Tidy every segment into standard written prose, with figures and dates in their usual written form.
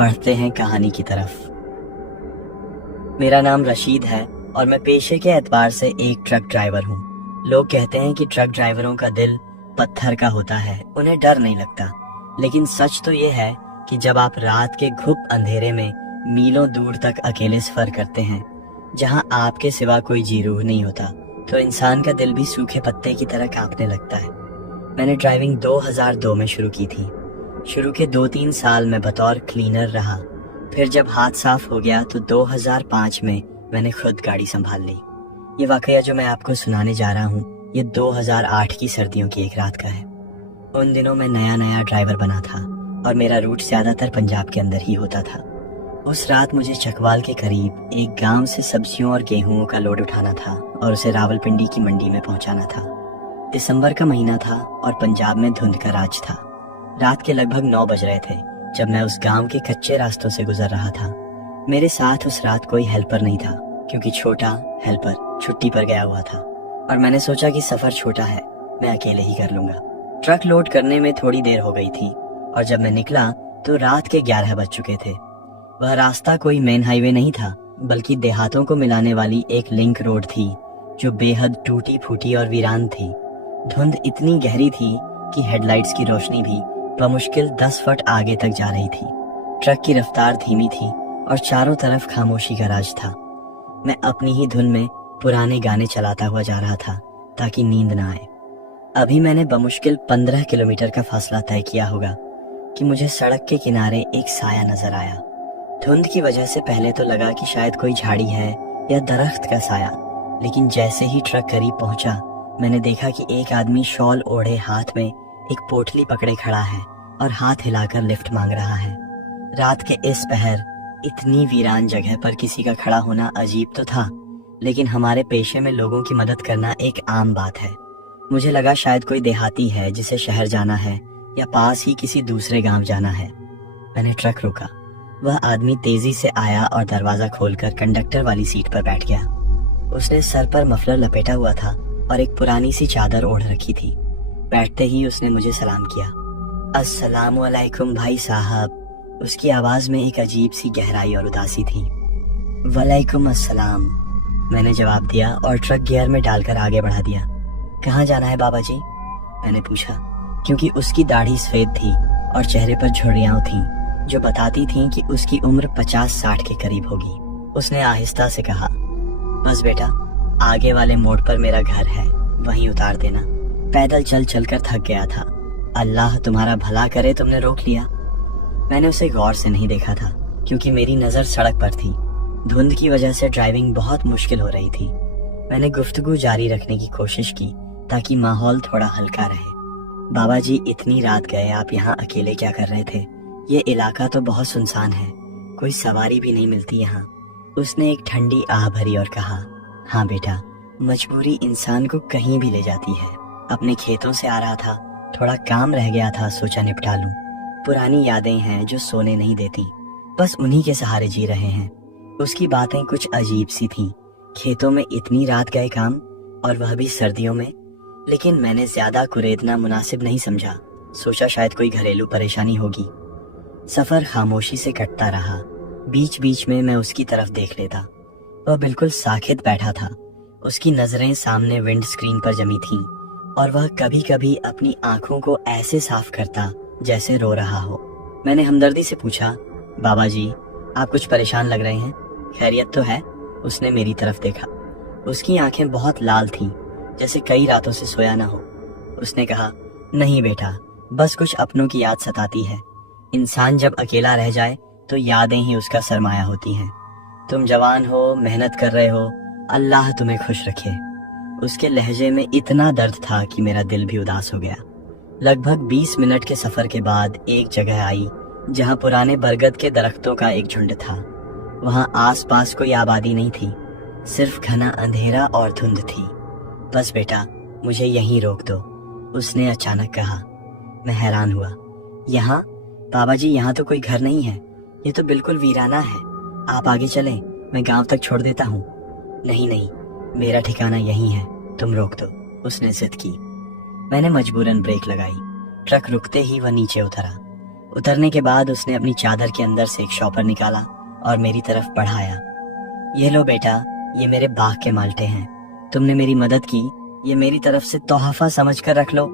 बढ़ते हैं कहानी की तरफ। मेरा नाम रशीद है और मैं पेशे के एतबार से एक ट्रक ड्राइवर हूँ। लोग कहते हैं कि ट्रक ड्राइवरों का दिल पत्थर का होता है, उन्हें डर नहीं लगता। लेकिन सच तो ये है कि जब आप रात के घुप अंधेरे में मीलों दूर तक अकेले सफर करते हैं, जहाँ आपके सिवा कोई जी रूह नहीं होता, तो इंसान का दिल भी सूखे पत्ते की तरह कांपने लगता है। मैंने ड्राइविंग 2002 में शुरू की थी। शुरू के 2-3 साल में बतौर क्लीनर रहा। फिर जब हाथ साफ हो गया तो 2005 में मैंने खुद गाड़ी संभाल ली। ये वाकया जो मैं आपको सुनाने जा रहा हूँ, ये 2008 की सर्दियों की एक रात का है। उन दिनों मैं नया ड्राइवर बना था और मेरा रूट ज्यादातर पंजाब के अंदर ही होता था। उस रात मुझे चकवाल के करीब एक गांव से सब्जियों और गेहूं का लोड उठाना था और उसे रावलपिंडी की मंडी में पहुंचाना था। दिसंबर का महीना था और पंजाब में धुंध का राज था। रात के लगभग 9 बज रहे थे जब मैं उस गांव के कच्चे रास्तों से गुजर रहा था। मेरे साथ उस रात कोई हेल्पर नहीं था, क्योंकि छोटा हेल्पर छुट्टी पर गया हुआ था और मैंने सोचा कि सफर छोटा है, मैं अकेले ही कर लूंगा। ट्रक लोड करने में थोड़ी देर हो गई थी और जब मैं निकला तो रात के 11 बज चुके थे। वह रास्ता कोई मेन हाईवे नहीं था, बल्कि देहातों को मिलाने वाली एक लिंक रोड थी जो बेहद टूटी फूटी और वीरान थी। धुंध इतनी गहरी थी कि हेडलाइट्स की रोशनी भी बमुश्किल 10 फुट आगे तक जा रही थी। ट्रक की रफ्तार धीमी थी और चारों तरफ खामोशी का राज था। मैं अपनी ही धुन में पुराने गाने चलाता हुआ जा रहा था ताकि नींद ना आए। अभी मैंने बमुश्किल 15 किलोमीटर का फासला तय किया होगा कि मुझे सड़क के किनारे एक साया नजर आया। धुंध की वजह से पहले तो लगा कि शायद कोई झाड़ी है या दरख्त का साया, लेकिन जैसे ही ट्रक करीब पहुंचा, मैंने देखा कि एक आदमी शॉल ओढ़े हाथ में एक पोटली पकड़े खड़ा है और हाथ हिलाकर लिफ्ट मांग रहा है। रात के इस पहर इतनी वीरान जगह पर किसी का खड़ा होना अजीब तो था, लेकिन हमारे पेशे में लोगों की मदद करना एक आम बात है। मुझे लगा शायद कोई देहाती है जिसे शहर जाना है या पास ही किसी दूसरे गांव जाना है। मैंने ट्रक रोका। वह आदमी तेजी से आया और दरवाजा खोलकर कंडक्टर वाली सीट पर बैठ गया। उसने सर पर मफलर लपेटा हुआ था और एक पुरानी सी चादर ओढ़ रखी थी। बैठते ही उसने मुझे सलाम किया। अस्सलामु अलैकुम भाई साहब। उसकी आवाज में एक अजीब सी गहराई और उदासी थी। वालेकुम अस्सलाम, मैंने जवाब दिया और ट्रक गियर में डालकर आगे बढ़ा दिया। कहाँ जाना है बाबा जी? मैंने पूछा, क्योंकि उसकी दाढ़ी सफेद थी और चेहरे पर झुर्रियां थीं जो बताती थीं कि उसकी उम्र 50-60 के करीब होगी। उसने आहिस्ता से कहा, बस बेटा, आगे वाले मोड़ पर मेरा घर है, वहीं उतार देना। पैदल चल कर थक गया था। अल्लाह तुम्हारा भला करे तुमने रोक लिया। मैंने उसे गौर से नहीं देखा था, क्योंकि मेरी नजर सड़क पर थी। धुंध की वजह से ड्राइविंग बहुत मुश्किल हो रही थी। मैंने गुफ्तगू जारी रखने की कोशिश की ताकि माहौल थोड़ा हल्का रहे। बाबा जी, इतनी रात गए आप यहाँ अकेले क्या कर रहे थे? ये इलाका तो बहुत सुनसान है, कोई सवारी भी नहीं मिलती यहाँ। उसने एक ठंडी आह भरी और कहा, हाँ बेटा, मजबूरी इंसान को कहीं भी ले जाती है। अपने खेतों से आ रहा था, थोड़ा काम रह गया था, सोचा निपटा लूं। पुरानी यादें हैं जो सोने नहीं देती, बस उन्हीं के सहारे जी रहे हैं। उसकी बातें कुछ अजीब सी थीं। खेतों में इतनी रात गए काम, और वह भी सर्दियों में। लेकिन मैंने ज्यादा कुरेदना मुनासिब नहीं समझा। सोचा शायद कोई घरेलू परेशानी होगी। सफर खामोशी से कटता रहा। बीच बीच में मैं उसकी तरफ देख लेता। वह बिल्कुल साकित बैठा था। उसकी नजरें सामने विंड स्क्रीन पर जमी थीं और वह कभी कभी अपनी आंखों को ऐसे साफ करता जैसे रो रहा हो। मैंने हमदर्दी से पूछा, बाबा जी, आप कुछ परेशान लग रहे हैं, खैरियत तो है? उसने मेरी तरफ देखा। उसकी आंखें बहुत लाल थीं, जैसे कई रातों से सोया ना हो। उसने कहा, नहीं बेटा, बस कुछ अपनों की याद सताती है। इंसान जब अकेला रह जाए तो यादें ही उसका सरमाया होती हैं। तुम जवान हो, मेहनत कर रहे हो, अल्लाह तुम्हें खुश रखे। उसके लहजे में इतना दर्द था कि मेरा दिल भी उदास हो गया। लगभग 20 मिनट के सफर के बाद एक जगह आई जहां पुराने बरगद के दरख्तों का एक झुंड था। वहां आसपास कोई आबादी नहीं थी, सिर्फ घना अंधेरा और धुंध थी। बस बेटा, मुझे यहीं रोक दो, उसने अचानक कहा। मैं हैरान हुआ। यहाँ? बाबा जी, यहाँ तो कोई घर नहीं है, ये तो बिल्कुल वीराना है। आप आगे चलें, मैं गांव तक छोड़ देता हूँ। नहीं, मेरा ठिकाना यहीं है, तुम रोक दो, उसने जिद की। मैंने मजबूरन ब्रेक लगाई। ट्रक रुकते ही वह नीचे उतरा। उतरने के बाद उसने अपनी चादर के अंदर से एक शॉपर निकाला और मेरी तरफ बढ़ाया। ये लो बेटा, ये मेरे बाग के माल्टे हैं, तुमने मेरी मदद की, ये मेरी तरफ से तोहफा समझ कर रख लो।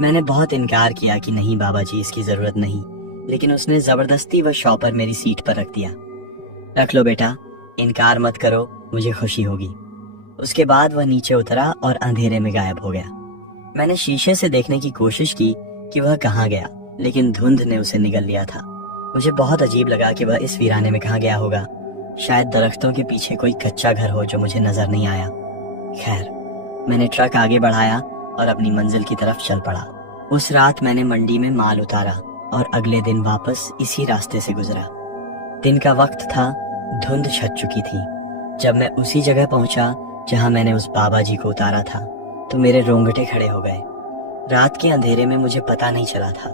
मैंने बहुत इनकार किया कि नहीं बाबा जी, इसकी जरूरत नहीं, लेकिन उसने जबरदस्ती वह शॉपर मेरी सीट पर रख दिया। रख लो बेटा, इनकार मत करो, मुझे खुशी होगी। उसके बाद वह नीचे उतरा और अंधेरे में गायब हो गया। मैंने शीशे से देखने की कोशिश की कि वह कहाँ गया, लेकिन धुंध ने उसे निगल लिया था। मुझे बहुत अजीब लगा कि वह इस वीराने में कहाँ गया होगा। शायद दरख्तों के पीछे कोई कच्चा घर हो जो मुझे नजर नहीं आया। खैर, मैंने ट्रक आगे बढ़ाया और अपनी मंजिल की तरफ चल पड़ा। उस रात मैंने मंडी में माल उतारा और अगले दिन वापस इसी रास्ते से गुजरा। दिन का वक्त था, धुंध छट चुकी थी। जब मैं उसी जगह पहुंचा जहां मैंने उस बाबा जी को उतारा था, तो मेरे रोंगटे खड़े हो गए। रात के अंधेरे में मुझे पता नहीं चला था,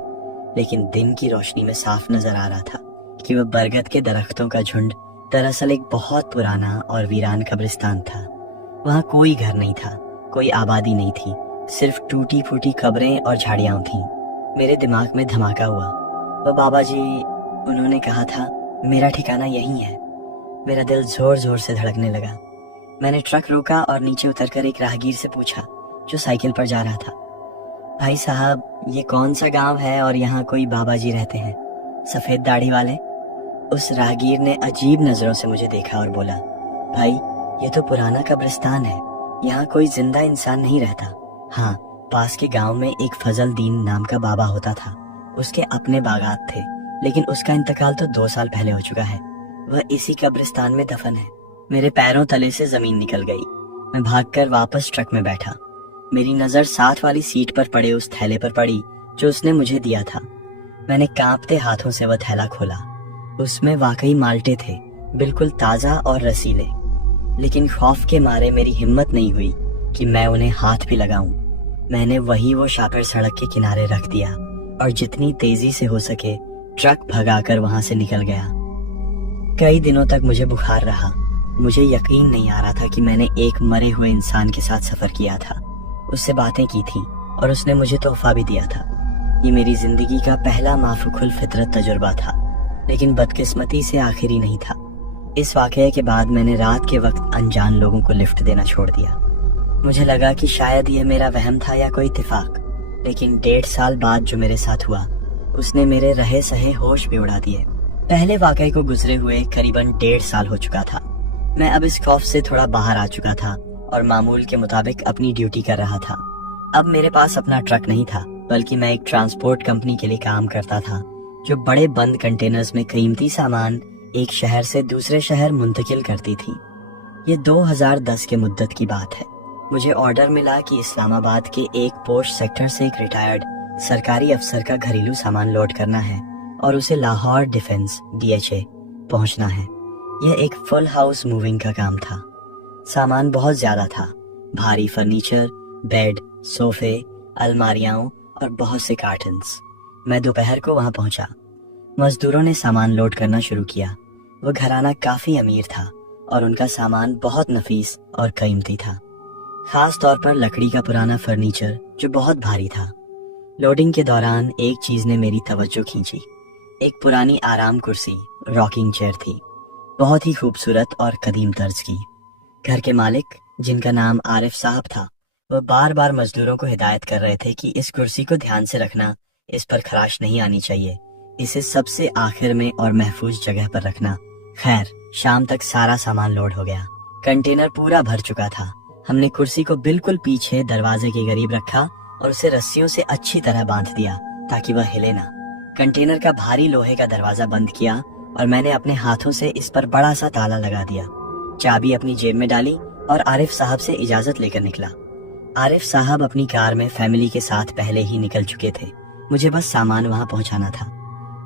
लेकिन दिन की रोशनी में साफ नजर आ रहा था कि वह बरगद के दरख्तों का झुंड दरअसल एक बहुत पुराना और वीरान कब्रिस्तान था। वहाँ कोई घर नहीं था, कोई आबादी नहीं थी, सिर्फ टूटी फूटी कब्रें और झाड़ियाँ थीं। मेरे दिमाग में धमाका हुआ। वह बाबा जी, उन्होंने कहा था मेरा ठिकाना यही है। मेरा दिल जोर जोर से धड़कने लगा। मैंने ट्रक रोका और नीचे उतरकर एक राहगीर से पूछा जो साइकिल पर जा रहा था, भाई साहब, ये कौन सा गांव है और यहाँ कोई बाबा जी रहते हैं, सफेद दाढ़ी वाले? उस राहगीर ने अजीब नजरों से मुझे देखा और बोला, भाई ये तो पुराना कब्रिस्तान है, यहाँ कोई जिंदा इंसान नहीं रहता। हाँ, पास के गांव में एक फजल दीन नाम का बाबा होता था, उसके अपने बागात थे, लेकिन उसका इंतकाल तो 2 साल पहले हो चुका है। वह इसी कब्रिस्तान में दफन है। मेरे पैरों तले से जमीन निकल गई। मैं भागकर वापस ट्रक में बैठा। मेरी नजर साथ वाली सीट पर पड़े उस थैले पर पड़ी जो उसने मुझे दिया था। मैंने कांपते हाथों से वह थैला खोला। उसमें वाकई माल्टे थे, बिल्कुल ताजा और रसीले, लेकिन खौफ के मारे मेरी हिम्मत नहीं हुई कि मैं उन्हें हाथ भी लगाऊं। मैंने वो शापर सड़क के किनारे रख दिया और जितनी तेजी से हो सके ट्रक भगाकर वहां से निकल गया। कई दिनों तक मुझे बुखार रहा। मुझे यकीन नहीं आ रहा था कि मैंने एक मरे हुए इंसान के साथ सफर किया था, उससे बातें की थी और उसने मुझे तोहफा भी दिया था। ये मेरी जिंदगी का पहला माफूकुल फितरत तजुर्बा था, लेकिन बदकिस्मती से आखिरी नहीं था। इस वाकये के बाद मैंने रात के वक्त अनजान लोगों को लिफ्ट देना छोड़ दिया। मुझे लगा कि शायद यह मेरा वहम था या कोई इत्तेफाक, लेकिन 1.5 साल बाद जो मेरे साथ हुआ उसने मेरे रहे सहे होश भी उड़ा दिए। पहले वाकये को गुजरे हुए करीबन 1.5 साल हो चुका था। मैं अब इस खौफ से थोड़ा बाहर आ चुका था और मामूल के मुताबिक अपनी ड्यूटी कर रहा था। अब मेरे पास अपना ट्रक नहीं था, बल्कि मैं एक ट्रांसपोर्ट कंपनी के लिए काम करता था जो बड़े बंद कंटेनर्स में कीमती सामान एक शहर से दूसरे शहर मुंतकिल करती थी। ये 2010 के मुद्दत की बात है। मुझे ऑर्डर मिला कि इस्लामाबाद के एक पोस्ट सेक्टर से एक रिटायर्ड सरकारी अफसर का घरेलू सामान लोड करना है और उसे लाहौर डिफेंस DHA पहुंचना है। यह एक फुल हाउस मूविंग का काम था। सामान बहुत ज्यादा था, भारी फर्नीचर, बेड, सोफे, अलमारियां और बहुत से कार्टन्स। मैं दोपहर को वहां पहुंचा। मजदूरों ने सामान लोड करना शुरू किया। वो घराना काफी अमीर था और उनका सामान बहुत नफीस और कीमती था, खास तौर पर लकड़ी का पुराना फर्नीचर जो बहुत भारी था। लोडिंग के दौरान एक चीज ने मेरी तवज्जो खींची। एक पुरानी आराम कुर्सी, रॉकिंग चेयर थी, बहुत ही खूबसूरत और कदीम तर्ज की। घर के मालिक, जिनका नाम आरिफ साहब था, वह बार बार मजदूरों को हिदायत कर रहे थे कि इस कुर्सी को ध्यान से रखना, इस पर खराश नहीं आनी चाहिए, इसे सबसे आखिर में और महफूज जगह पर रखना। खैर, शाम तक सारा सामान लोड हो गया। कंटेनर पूरा भर चुका था। हमने कुर्सी को बिल्कुल पीछे दरवाजे के करीब रखा और उसे रस्सियों से अच्छी तरह बांध दिया ताकि वह हिले ना। कंटेनर का भारी लोहे का दरवाजा बंद किया और मैंने अपने हाथों से इस पर बड़ा सा ताला लगा दिया। चाबी अपनी जेब में डाली और आरिफ साहब से इजाजत लेकर निकला। आरिफ साहब अपनी कार में फैमिली के साथ पहले ही निकल चुके थे। मुझे बस सामान वहां पहुंचाना था।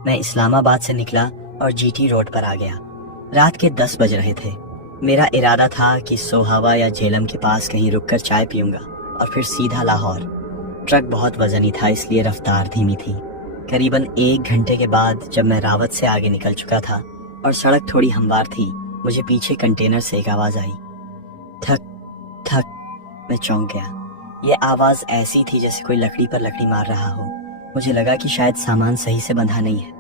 मैं इस्लामाबाद से निकला और GT रोड पर आ गया। रात के 10 बज रहे थे। मेरा इरादा था कि सोहावा या झेलम के पास कहीं रुककर चाय पीऊंगा और फिर सीधा लाहौर। ट्रक बहुत वजनी था, इसलिए रफ्तार धीमी थी। करीबन 1 घंटे के बाद जब मैं रावत से आगे निकल चुका था और सड़क थोड़ी हमवार थी, मुझे पीछे कंटेनर से एक आवाज आई, थक थक। मैं चौंक गया। ये आवाज ऐसी थी जैसे कोई लकड़ी पर लकड़ी मार रहा हो। मुझे लगा कि शायद सामान सही से बंधा नहीं है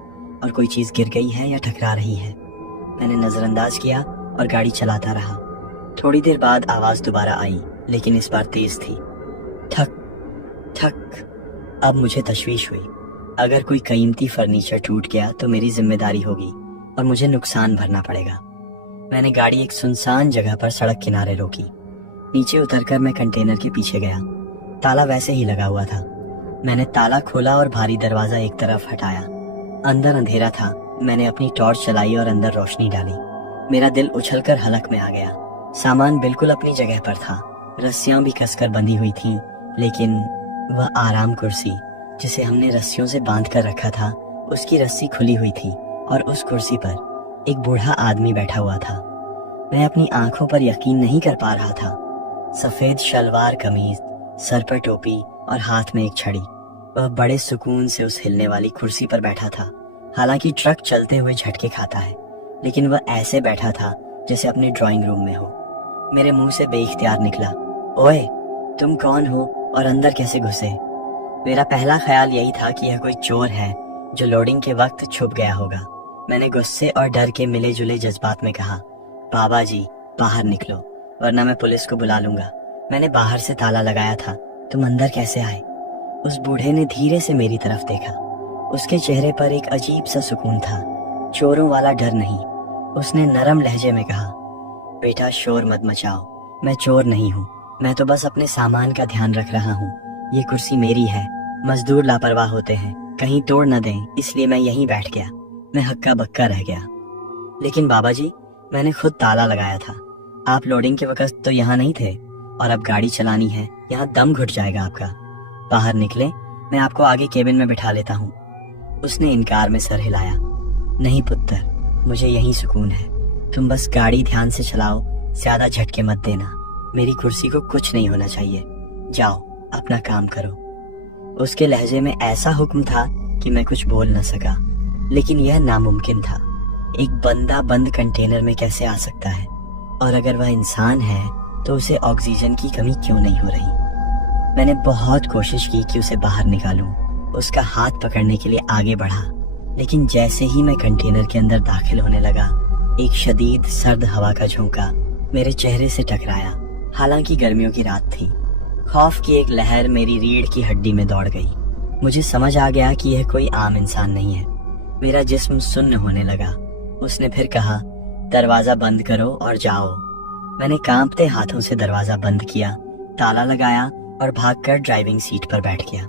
और कोई चीज़ गिर गई है या टकरा रही है। मैंने नज़रअंदाज किया और गाड़ी चलाता रहा। थोड़ी देर बाद आवाज़ दोबारा आई, लेकिन इस बार तेज़ थी। ठक ठक। अब मुझे तशवीश हुई। अगर कोई कीमती फर्नीचर टूट गया तो मेरी जिम्मेदारी होगी और मुझे नुकसान भरना पड़ेगा। मैंने गाड़ी एक सुनसान जगह पर सड़क किनारे रोकी। नीचे उतरकर मैं कंटेनर के पीछे गया। ताला वैसे ही लगा हुआ था। मैंने ताला खोला और भारी दरवाजा एक तरफ हटाया। अंदर अंधेरा था। मैंने अपनी टॉर्च चलाई और अंदर रोशनी डाली। मेरा दिल उछलकर हलक में आ गया। सामान बिल्कुल अपनी जगह पर था। रस्सियां भी कसकर बंधी हुई थीं, लेकिन वह आराम कुर्सी जिसे हमने रस्सियों से बांध कर रखा था, उसकी रस्सी खुली हुई थी और उस कुर्सी पर एक बूढ़ा आदमी बैठा हुआ था। मैं अपनी आंखों पर यकीन नहीं कर पा रहा था। सफेद शलवार कमीज, सर पर टोपी और हाथ में एक छड़ी। वह बड़े सुकून से उस हिलने वाली कुर्सी पर बैठा था। हालांकि ट्रक चलते हुए झटके खाता है, लेकिन वह ऐसे बैठा था जैसे अपने ड्राइंग रूम में हो। मेरे मुंह से बेइख्तियार निकला, ओए, तुम कौन हो और अंदर कैसे घुसे? मेरा पहला ख्याल यही था कि यह कोई चोर है जो लोडिंग के वक्त छुप गया होगा। मैंने गुस्से और डर के मिले जुले जज्बात में कहा, बाबा जी, बाहर निकलो वरना मैं पुलिस को बुला लूंगा। मैंने बाहर से ताला लगाया था, तुम अंदर कैसे आए? उस बूढ़े ने धीरे से मेरी तरफ देखा। उसके चेहरे पर एक अजीब सा सुकून था, चोरों वाला डर नहीं। उसने नरम लहजे में कहा, बेटा शोर मत मचाओ, मैं चोर नहीं हूँ, मैं तो बस अपने सामान का ध्यान रख रहा हूँ। ये कुर्सी मेरी है, मजदूर लापरवाह होते हैं, कहीं तोड़ न दें, इसलिए मैं यहीं बैठ गया। मैं हक्का बक्का रह गया। लेकिन बाबा जी, मैंने खुद ताला लगाया था। आप लोडिंग के वक्त तो यहाँ नहीं थे और अब गाड़ी चलानी है, यहाँ दम घुट जाएगा आपका। बाहर निकले, मैं आपको आगे केबिन में बिठा लेता हूँ। उसने इनकार में सर हिलाया। नहीं पुत्र, मुझे यहीं सुकून है। तुम बस गाड़ी ध्यान से चलाओ, ज्यादा झटके मत देना। मेरी कुर्सी को कुछ नहीं होना चाहिए। जाओ अपना काम करो। उसके लहजे में ऐसा हुक्म था कि मैं कुछ बोल न सका, लेकिन यह नामुमकिन था। एक बंदा बंद कंटेनर में कैसे आ सकता है? और अगर वह इंसान है तो उसे ऑक्सीजन की कमी क्यों नहीं हो रही? मैंने बहुत कोशिश की कि उसे बाहर निकालूं, उसका हाथ पकड़ने के लिए आगे बढ़ा, लेकिन जैसे ही मैं कंटेनर के अंदर दाखिल होने लगा, एक शदीद सर्द हवा का झोंका मेरे चेहरे से टकराया। हालांकि गर्मियों की रात थी। खौफ की एक लहर मेरी रीढ़ की हड्डी में दौड़ गई। मुझे समझ आ गया कि यह कोई आम इंसान नहीं है। मेरा जिस्म सुन्न होने लगा। उसने फिर कहा, दरवाजा बंद करो और जाओ। मैंने कांपते हाथों से दरवाजा बंद किया, ताला लगाया और भागकर ड्राइविंग सीट पर बैठ गया।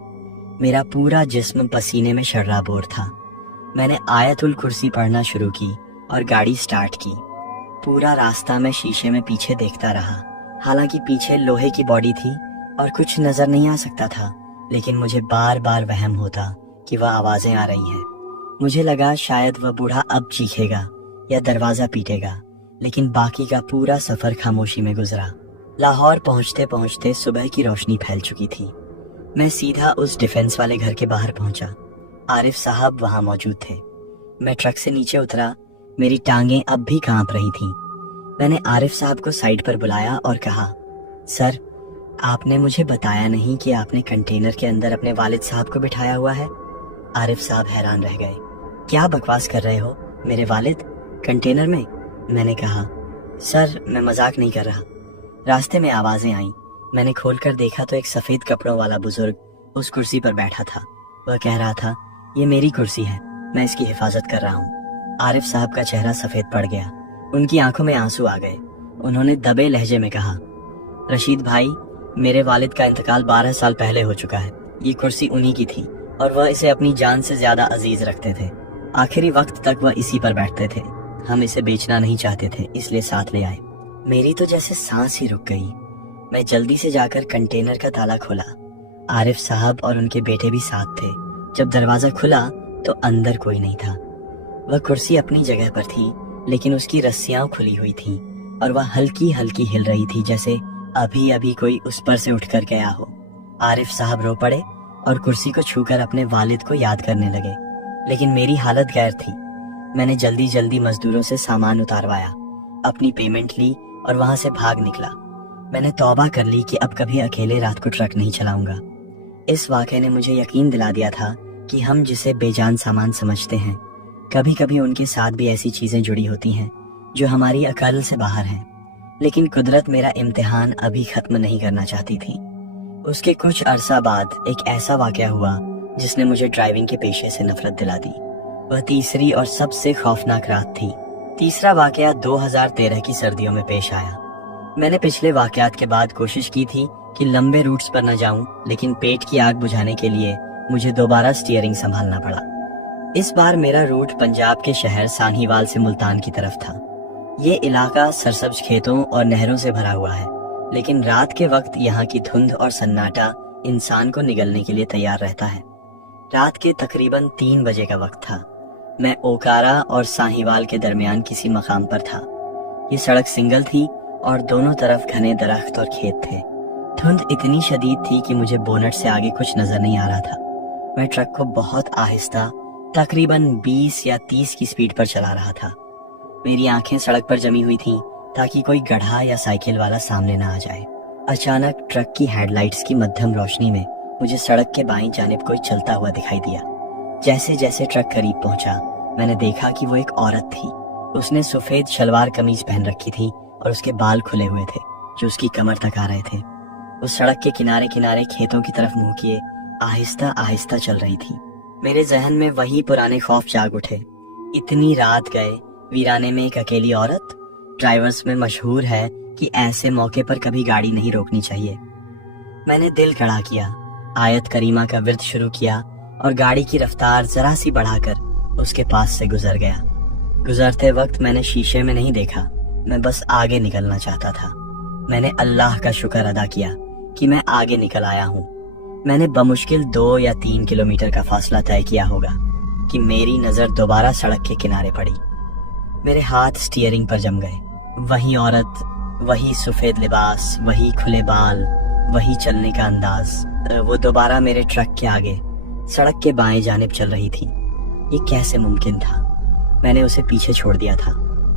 मेरा पूरा जिस्म पसीने में शर्राबोर था। मैंने आयतुल कुर्सी पढ़ना शुरू की और गाड़ी स्टार्ट की। पूरा रास्ता मैं शीशे में पीछे देखता रहा। हालांकि पीछे लोहे की बॉडी थी और कुछ नजर नहीं आ सकता था, लेकिन मुझे बार बार वहम होता कि वह आवाजें आ रही हैं। मुझे लगा शायद वह बूढ़ा अब चीखेगा या दरवाजा पीटेगा, लेकिन बाकी का पूरा सफर खामोशी में गुजरा। लाहौर पहुंचते पहुंचते सुबह की रोशनी फैल चुकी थी। मैं सीधा उस डिफेंस वाले घर के बाहर पहुंचा। आरिफ साहब वहां मौजूद थे। मैं ट्रक से नीचे उतरा। मेरी टांगें अब भी कांप रही थीं। मैंने आरिफ साहब को साइड पर बुलाया और कहा, सर, आपने मुझे बताया नहीं कि आपने कंटेनर के अंदर अपने वालिद साहब को बिठाया हुआ है। आरिफ साहब हैरान रह गए। क्या बकवास कर रहे हो? मेरे वालिद कंटेनर में? मैंने कहा, सर, मैं मजाक नहीं कर रहा। रास्ते में आवाजें आईं। मैंने खोलकर देखा तो एक सफेद कपड़ों वाला बुजुर्ग उस कुर्सी पर बैठा था। वह कह रहा था, ये मेरी कुर्सी है, मैं इसकी हिफाजत कर रहा हूँ। आरिफ साहब का चेहरा सफेद पड़ गया। उनकी आंखों में आंसू आ गए। उन्होंने दबे लहजे में कहा, रशीद भाई, मेरे वालिद का इंतकाल 12 साल पहले हो चुका है। ये कुर्सी उन्हीं की थी और वह इसे अपनी जान से ज्यादा अजीज रखते थे। आखिरी वक्त तक वह इसी पर बैठते थे। हम इसे बेचना नहीं चाहते थे, इसलिए साथ ले आए। मेरी तो जैसे सांस ही रुक गई। मैं जल्दी से जाकर कंटेनर का ताला खोला। आरिफ साहब और उनके बेटे भी साथ थे। जब दरवाजा खुला तो अंदर कोई नहीं था। वह कुर्सी अपनी जगह पर थी, लेकिन उसकी रस्सियां खुली हुई थीं और वह हल्की हल्की हिल रही थी, जैसे अभी अभी कोई उस पर से उठकर गया हो। आरिफ साहब रो पड़े और कुर्सी को छूकर अपने वालिद को याद करने लगे, लेकिन मेरी हालत गैर थी। मैंने जल्दी जल्दी मजदूरों से सामान उतारवाया, अपनी पेमेंट ली और वहां से भाग निकला। मैंने तौबा कर ली कि अब कभी अकेले रात को ट्रक नहीं चलाऊंगा। इस वाक़े ने मुझे यकीन दिला दिया था کہ ہم جسے بے جان سامان سمجھتے ہیں کبھی کبھی ان کے ساتھ بھی ایسی چیزیں جڑی ہوتی ہیں جو ہماری عقل سے باہر ہیں۔ لیکن قدرت میرا امتحان ابھی ختم نہیں کرنا چاہتی تھی۔ اس کے کچھ عرصہ بعد ایک ایسا واقعہ ہوا جس نے مجھے ڈرائیونگ کے پیشے سے نفرت دلا دی۔ وہ تیسری اور سب سے خوفناک رات تھی۔ تیسرا واقعہ 2013 کی سردیوں میں پیش آیا۔ میں نے پچھلے واقعات کے بعد کوشش کی تھی کہ لمبے روٹس پر نہ جاؤں، لیکن پیٹ کی آگ بجھانے کے لیے مجھے دوبارہ سٹیئرنگ سنبھالنا پڑا۔ اس بار میرا روٹ پنجاب کے شہر سانہیوال سے ملتان کی طرف تھا۔ یہ علاقہ سرسبز کھیتوں اور نہروں سے بھرا ہوا ہے، لیکن رات کے وقت یہاں کی دھند اور سناٹا انسان کو نگلنے کے لیے تیار رہتا ہے۔ رات کے تقریباً 3 بجے کا وقت تھا۔ میں اوکارا اور سانہیوال کے درمیان کسی مقام پر تھا۔ یہ سڑک سنگل تھی اور دونوں طرف گھنے درخت اور کھیت تھے۔ دھند اتنی شدید تھی کہ مجھے بونٹ سے آگے کچھ نظر نہیں آ رہا تھا۔ میں ٹرک کو بہت آہستہ تقریباً 20 یا 30 کی سپیڈ پر چلا رہا تھا۔ میری آنکھیں سڑک پر جمی ہوئی تھیں تاکہ کوئی گڑھا یا سائیکل والا سامنے نہ آ جائے۔ اچانک ٹرک کی ہیڈ لائٹس کی مدھم روشنی میں مجھے سڑک کے بائیں جانب کوئی چلتا ہوا دکھائی دیا۔ جیسے جیسے ٹرک قریب پہنچا میں نے دیکھا کہ وہ ایک عورت تھی۔ اس نے سفید شلوار قمیض پہن رکھی تھی اور اس کے بال کھلے ہوئے تھے جو اس کی کمر تک آ رہے تھے۔ وہ سڑک کے کنارے کنارے کھیتوں کی طرف منہ کیے آہستہ آہستہ چل رہی تھی۔ میرے ذہن میں وہی پرانے خوف جاگ اٹھے۔ اتنی رات گئے، ویرانے میں ایک اکیلی عورت۔ ڈرائیورز میں مشہور ہے کہ ایسے موقع پر کبھی گاڑی نہیں روکنی چاہیے۔ میں نے دل کڑا کیا، آیت کریمہ کا ورد شروع کیا اور گاڑی کی رفتار ذرا سی بڑھا کر اس کے پاس سے گزر گیا۔ گزرتے وقت میں نے شیشے میں نہیں دیکھا، میں بس آگے نکلنا چاہتا تھا۔ میں نے اللہ کا شکر ادا کیا کہ میں آگے نکل آیا ہوں۔ میں نے بمشکل 2 یا 3 کلومیٹر کا فاصلہ طے کیا ہوگا کہ میری نظر دوبارہ سڑک کے کنارے پڑی۔ میرے ہاتھ سٹیئرنگ پر جم گئے۔ وہی عورت، وہی سفید لباس، وہی کھلے بال، وہی چلنے کا انداز۔ وہ دوبارہ میرے ٹرک کے آگے سڑک کے بائیں جانب چل رہی تھی۔ یہ کیسے ممکن تھا؟ میں نے اسے پیچھے چھوڑ دیا تھا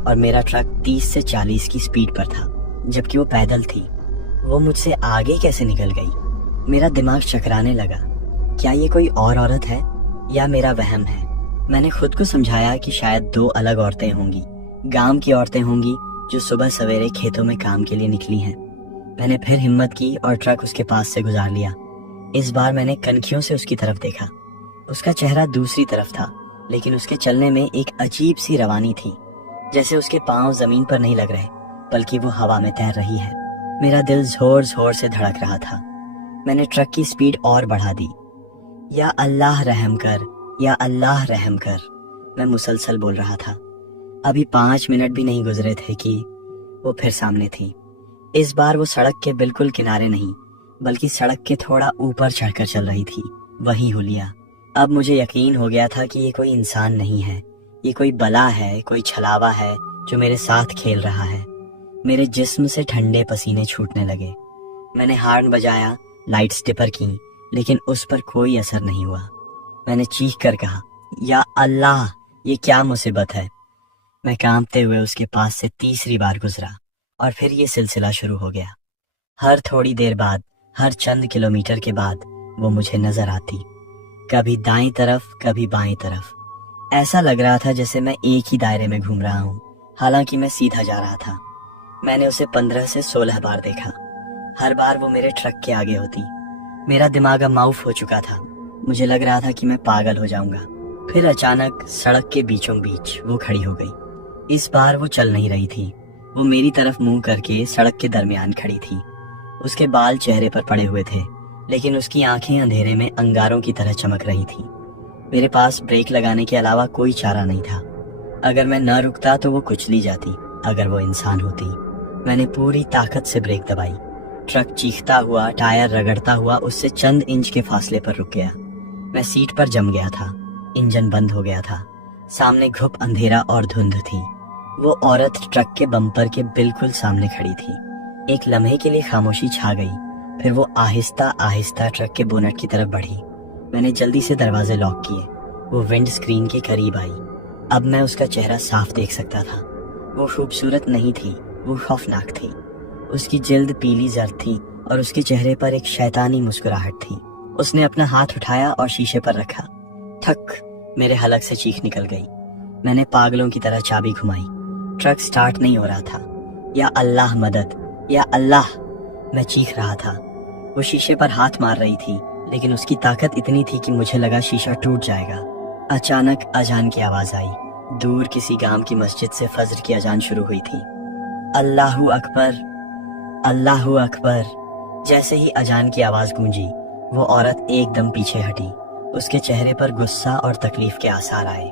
اور میرا ٹرک 30 سے 40 کی سپیڈ پر تھا، جبکہ وہ پیدل تھی۔ وہ مجھ سے آگے کیسے نکل گئی؟ میرا دماغ چکرانے لگا۔ کیا یہ کوئی اور عورت ہے یا میرا وہم ہے؟ میں نے خود کو سمجھایا کہ شاید 2 الگ عورتیں ہوں گی، گاؤں کی عورتیں ہوں گی جو صبح سویرے کھیتوں میں کام کے لیے نکلی ہیں۔ میں نے پھر ہمت کی اور ٹرک اس کے پاس سے گزار لیا۔ اس بار میں نے کنکھیوں سے اس کی طرف دیکھا۔ اس کا چہرہ دوسری طرف تھا، لیکن اس کے چلنے میں ایک عجیب سی روانی تھی، جیسے اس کے پاؤں زمین پر نہیں لگ رہے بلکہ وہ ہوا میں تیر رہی ہے۔ میرا دل زور زور سے دھڑک رہا تھا۔ میں نے ٹرک کی سپیڈ اور بڑھا دی۔ یا اللہ رحم کر، یا اللہ رحم کر، میں مسلسل بول رہا تھا۔ ابھی 5 منٹ بھی نہیں گزرے تھے کہ وہ پھر سامنے تھی۔ اس بار وہ سڑک کے بالکل کنارے نہیں بلکہ سڑک کے تھوڑا اوپر چڑھ کر چل رہی تھی، وہی حلیہ۔ اب مجھے یقین ہو گیا تھا کہ یہ کوئی انسان نہیں ہے، یہ کوئی بلا ہے، کوئی چھلاوا ہے جو میرے ساتھ کھیل رہا ہے۔ میرے جسم سے ٹھنڈے پسینے چھوٹنے لگے۔ میں نے ہارن بجایا، لائٹس ڈپر کیں، لیکن اس پر کوئی اثر نہیں ہوا۔ میں نے چیخ کر کہا، یا اللہ، یہ کیا مصیبت ہے؟ میں کانپتے ہوئے اس کے پاس سے تیسری بار گزرا اور پھر یہ سلسلہ شروع ہو گیا۔ ہر تھوڑی دیر بعد، ہر چند کلومیٹر کے بعد وہ مجھے نظر آتی، کبھی دائیں طرف کبھی بائیں طرف۔ ایسا لگ رہا تھا جیسے میں ایک ہی دائرے میں گھوم رہا ہوں، حالانکہ میں سیدھا جا رہا تھا۔ میں نے اسے 15 سے 16 بار دیکھا۔ ہر بار وہ میرے ٹرک کے آگے ہوتی۔ میرا دماغ اب معاف ہو چکا تھا، مجھے لگ رہا تھا کہ میں پاگل ہو جاؤں گا۔ پھر اچانک سڑک کے بیچوں بیچ وہ کھڑی ہو گئی۔ اس بار وہ چل نہیں رہی تھی، وہ میری طرف منہ کر کے سڑک کے درمیان کھڑی تھی۔ اس کے بال چہرے پر پڑے ہوئے تھے، لیکن اس کی آنکھیں اندھیرے میں انگاروں کی طرح چمک رہی تھیں۔ میرے پاس بریک لگانے کے علاوہ کوئی چارہ نہیں تھا۔ اگر میں نہ رکتا تو وہ کچلی جاتی، اگر وہ انسان ہوتی۔ میں نے پوری طاقت سے بریک دبائی۔ ٹرک چیختا ہوا، ٹائر رگڑتا ہوا اس سے چند انچ کے فاصلے پر رک گیا۔ میں سیٹ پر جم گیا تھا، انجن بند ہو گیا تھا۔ سامنے گھپ اندھیرا اور دھند تھی۔ وہ عورت ٹرک کے بمپر کے بالکل سامنے کھڑی تھی۔ ایک لمحے کے لیے خاموشی چھا گئی، پھر وہ آہستہ آہستہ ٹرک کے بونٹ کی طرف بڑھی۔ میں نے جلدی سے دروازے لاک کیے۔ وہ ونڈ سکرین کے قریب آئی۔ اب میں اس کا چہرہ صاف دیکھ سکتا تھا۔ وہ خوبصورت نہیں تھی، وہ خوفناک تھی۔ اس کی جلد پیلی زرد تھی اور اس کے چہرے پر ایک شیطانی مسکراہٹ تھی۔ اس نے اپنا ہاتھ اٹھایا اور شیشے پر رکھا۔ ठक, मेरे हलक से चीख निकल गई। मैंने पागलों की तरह चाबी घुमाई। ट्रक स्टार्ट नहीं हो रहा था। या अल्लाह मदद, या अल्लाह, मैं चीख रहा था। वो शीशे पर हाथ मार रही थी, लेकिन उसकी ताकत इतनी थी कि मुझे लगा शीशा टूट जाएगा। अचानक अजान की आवाज आई। दूर किसी गांव की मस्जिद से फजर की अजान शुरू हुई थी। अल्लाहू अकबर, अल्लाहू अकबर। जैसे ही अजान की आवाज गूंजी, वो औरत एकदम पीछे हटी। उसके चेहरे पर गुस्सा और तकलीफ के आसार आए।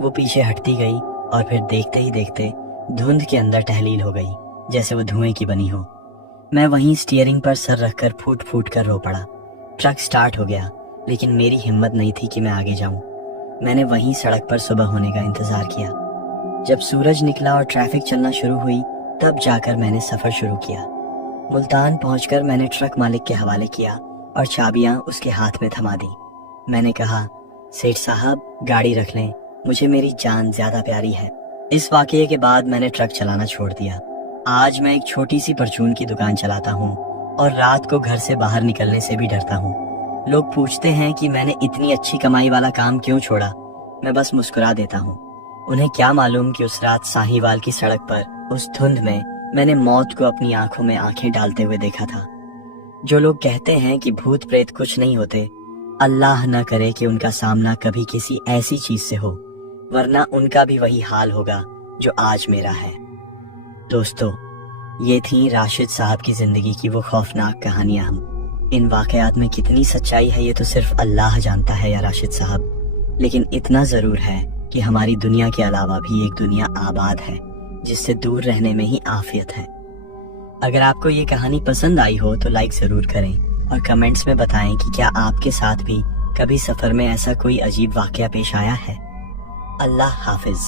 वो पीछे हटती गई और फिर देखते ही देखते धुंध के अंदर तहलील हो गई, जैसे वो धुएं की बनी हो। मैं वहीं स्टीयरिंग पर सर रखकर फूट फूट कर रो पड़ा। ट्रक स्टार्ट हो गया, लेकिन मेरी हिम्मत नहीं थी कि मैं आगे जाऊं। मैंने वहीं सड़क पर सुबह होने का इंतजार किया। जब सूरज निकला और ट्रैफिक चलना शुरू हुई, तब जाकर मैंने सफर शुरू किया। मुल्तान पहुंचकर मैंने ट्रक मालिक के हवाले किया और चाबियां उसके हाथ में थमा दी। मैंने कहा, सेठ साहब गाड़ी रख लें, मुझे मेरी जान ज्यादा प्यारी है। इस वाकये के बाद मैंने ट्रक चलाना छोड़ दिया। आज मैं एक छोटी सी परचून की दुकान चलाता हूँ और रात को घर से बाहर निकलने से भी डरता हूँ। लोग पूछते हैं कि मैंने इतनी अच्छी कमाई वाला काम क्यों छोड़ा। मैं बस मुस्कुरा देता हूँ। उन्हें क्या मालूम कि उस रात साहिवाल की सड़क पर उस धुंध में मैंने मौत को अपनी आंखों में आंखें डालते हुए देखा था। जो लोग कहते हैं कि भूत प्रेत कुछ नहीं होते, अल्लाह न करे कि उनका सामना कभी किसी ऐसी चीज से हो, वरना उनका भी वही हाल होगा जो आज मेरा है। दोस्तों, ये थी राशिद साहब की जिंदगी की वो खौफनाक कहानियां। इन वाकयात में कितनी सच्चाई है ये तो सिर्फ अल्लाह जानता है या राशिद साहब, लेकिन इतना जरूर है कि हमारी दुनिया के अलावा भी एक दुनिया आबाद है जिससे दूर रहने में ही आफियत है। अगर आपको ये कहानी पसंद आई हो तो लाइक जरूर करें और कमेंट्स में बताएं कि क्या आपके साथ भी कभी सफर में ऐसा कोई अजीब वाकया पेश आया है। अल्लाह हाफिज।